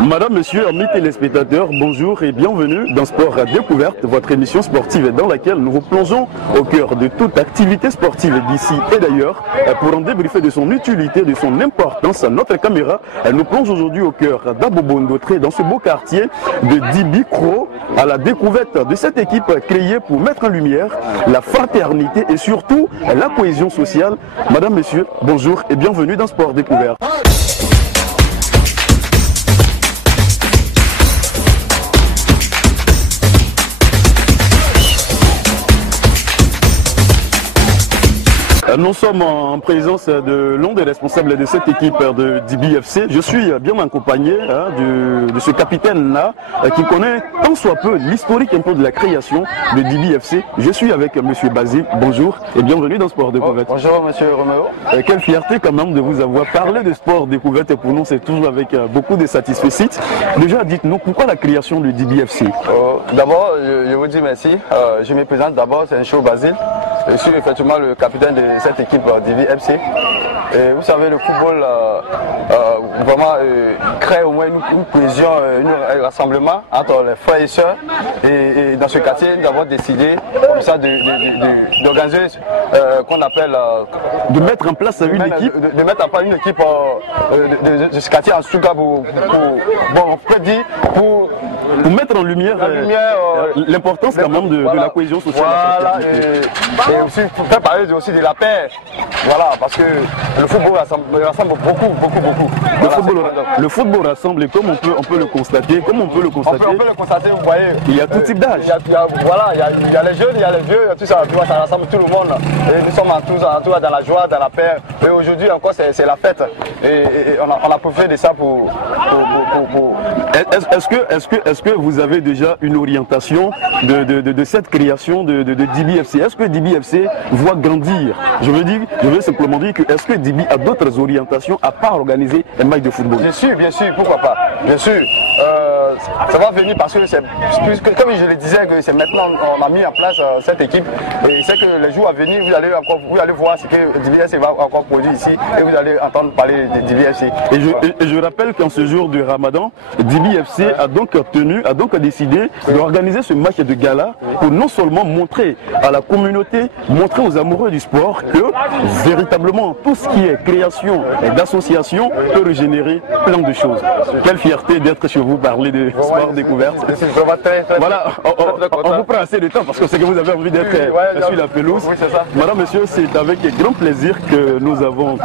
Madame, monsieur, amis téléspectateurs, bonjour et bienvenue dans Sport Découverte, votre émission sportive dans laquelle nous vous plongeons au cœur de toute activité sportive d'ici et d'ailleurs. Pour en débriefer de son utilité, de son importance, notre caméra nous plonge aujourd'hui au cœur d'Abobondotré, dans ce beau quartier de Dibikro, à la découverte de cette équipe créée pour mettre en lumière la fraternité et surtout la cohésion sociale. Madame, monsieur, bonjour et bienvenue dans Sport Découverte. Nous sommes en présence de l'un des responsables de cette équipe de DBFC. Je suis bien accompagné de ce capitaine-là qui connaît tant soit peu l'historique un peu de la création de DBFC. Je suis avec monsieur Basile. Bonjour et bienvenue dans Sport Découverte. Bonjour monsieur Roméo. Quelle fierté quand même de vous avoir parlé de Sport Découverte et pour nous c'est toujours avec beaucoup de satisfaction. Déjà dites-nous pourquoi la création de DBFC. D'abord je vous dis merci. Je me présente d'abord, c'est un show Basile. Je suis effectivement le capitaine de cette équipe DBFC. Et vous savez, le football vraiment crée au moins une cohésion, un rassemblement entre les frères et sœurs. Et dans ce quartier, nous avons décidé comme ça d'organiser qu'on appelle... de mettre en place une équipe. De mettre en place une équipe de ce quartier en Souga pour on peut dire, pour mettre en lumière l'importance quand même de la cohésion sociale. Voilà, et aussi pour faire parler aussi de la paix. Voilà, parce que le football rassemble beaucoup. Le football rassemble et comme on peut le constater, on peut le constater, vous voyez. Il y a tout type d'âge. Voilà, il y a les jeunes, il y a les vieux, tout ça, ça rassemble tout le monde. Et nous sommes tous dans la joie, dans la paix. Et aujourd'hui encore, c'est la fête. Et on a profité de ça pour... Est-ce que vous avez déjà une orientation de cette création de DBFC? Est-ce que DBFC voit grandir? Je veux simplement dire que est-ce que DB a d'autres orientations à part organiser un match de football? Bien sûr, pourquoi pas. Bien sûr. Ça va venir parce que comme je le disais, que c'est maintenant on a mis en place cette équipe et c'est que les jours à venir vous allez voir ce que DBFC va encore produire ici et vous allez entendre parler de DBFC. Et je rappelle qu'en ce jour de Ramadan, DBFC a donc décidé d'organiser ce match de gala pour non seulement montrer à la communauté, montrer aux amoureux du sport que véritablement tout ce qui est création et d'association peut régénérer plein de choses. Quelle fierté d'être chez vous, parler de Sport Découverte. Voilà, on vous prend assez de temps parce que c'est que vous avez envie d'être sur la pelouse. Oui, c'est ça. Madame, monsieur, c'est avec grand plaisir que nous avons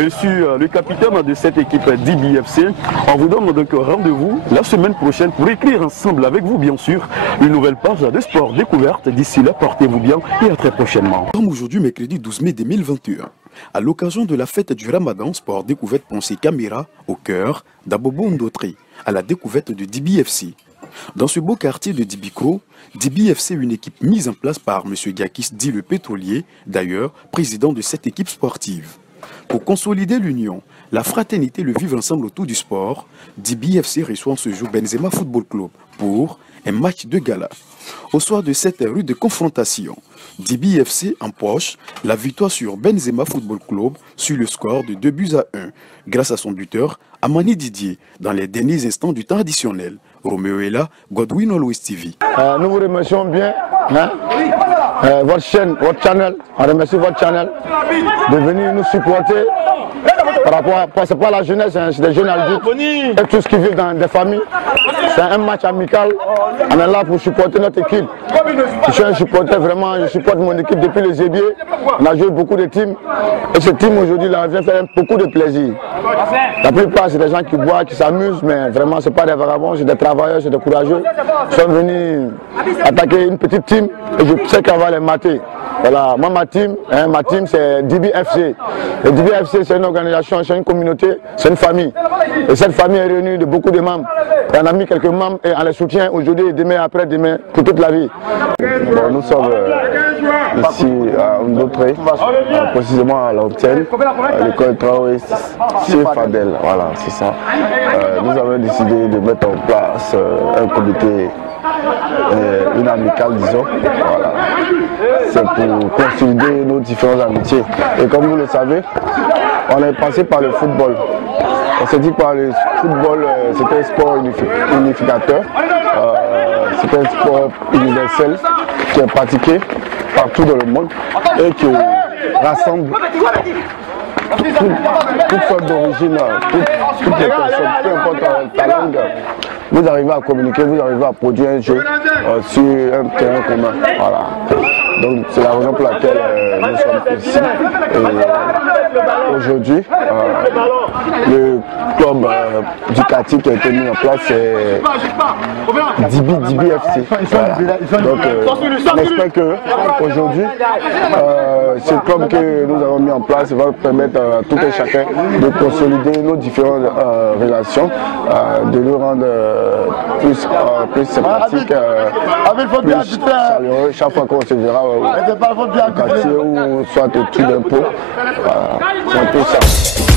reçu le capitaine de cette équipe DBFC. On vous donne donc rendez-vous la semaine prochaine pour écrire ensemble avec vous, bien sûr, une nouvelle page de Sport Découverte. D'ici là, portez-vous bien et à très prochainement. Comme aujourd'hui, mercredi 12 mai 2021, à l'occasion de la fête du Ramadan, Sport Découverte prend ses caméras au cœur d'Abobondotré, à la découverte de DBFC. Dans ce beau quartier de Dibikro, DBFC est une équipe mise en place par M. Gakis dit le pétrolier, d'ailleurs président de cette équipe sportive. Pour consolider l'union, la fraternité et le vivre ensemble autour du sport, DBFC reçoit en ce jour Benzema Football Club pour un match de gala. Au soir de cette rude confrontation, DBFC empoche la victoire sur Benzema Football Club sur le score de 2-1 grâce à son buteur Amani Didier dans les derniers instants du temps additionnel. Roméo est là, Godwin Always TV. Nous vous remercions bien, votre chaîne, votre channel, on remercie votre channel de venir nous supporter par rapport à, c'est pas la jeunesse, c'est des jeunes adultes et tous qui vivent dans des familles. C'est un match amical, on est là pour supporter notre équipe. Je suis un supporter vraiment, je supporte mon équipe depuis les Zébiers. On a joué beaucoup de teams et ce team aujourd'hui là vient faire beaucoup de plaisir. La plupart c'est des gens qui boivent, qui s'amusent, mais vraiment c'est pas des vagabonds, c'est des travailleurs, c'est des courageux. Ils sont venus attaquer une petite team et je sais qu'on va les mater. Voilà, moi ma team c'est DBFC. Le DBFC c'est une organisation, c'est une communauté, c'est une famille. Et cette famille est réunie de beaucoup de membres. Et on a mis quelques membres et on les soutient aujourd'hui, demain, après-demain, pour toute la vie. Bon, nous sommes ici à Ondotré, précisément à l'antenne, à l'école Traoré chez Fadel. Voilà, c'est ça. Nous avons décidé de mettre en place un comité, une amicale, disons. Voilà. C'est pour consolider nos différentes amitiés. Et comme vous le savez, on est passé par le football. On s'est dit que le football, c'était un sport unificateur, c'est un sport universel qui est pratiqué partout dans le monde et qui rassemble toutes sortes d'origines, toutes les personnes, peu importe ta langue. Vous arrivez à communiquer, vous arrivez à produire un jeu sur un terrain commun. Voilà. Donc c'est la raison pour laquelle nous sommes ici. Aujourd'hui, le club éducatif qui a été mis en place, c'est DIBI FC. Voilà. Donc on espère qu'aujourd'hui, ce club que nous avons mis en place va permettre à tout et chacun de consolider nos différentes relations, de nous rendre plus sympathiques, plus chaleureux chaque fois qu'on se verra au quartier ou soit au tout d'impôt. C'est un peu ça.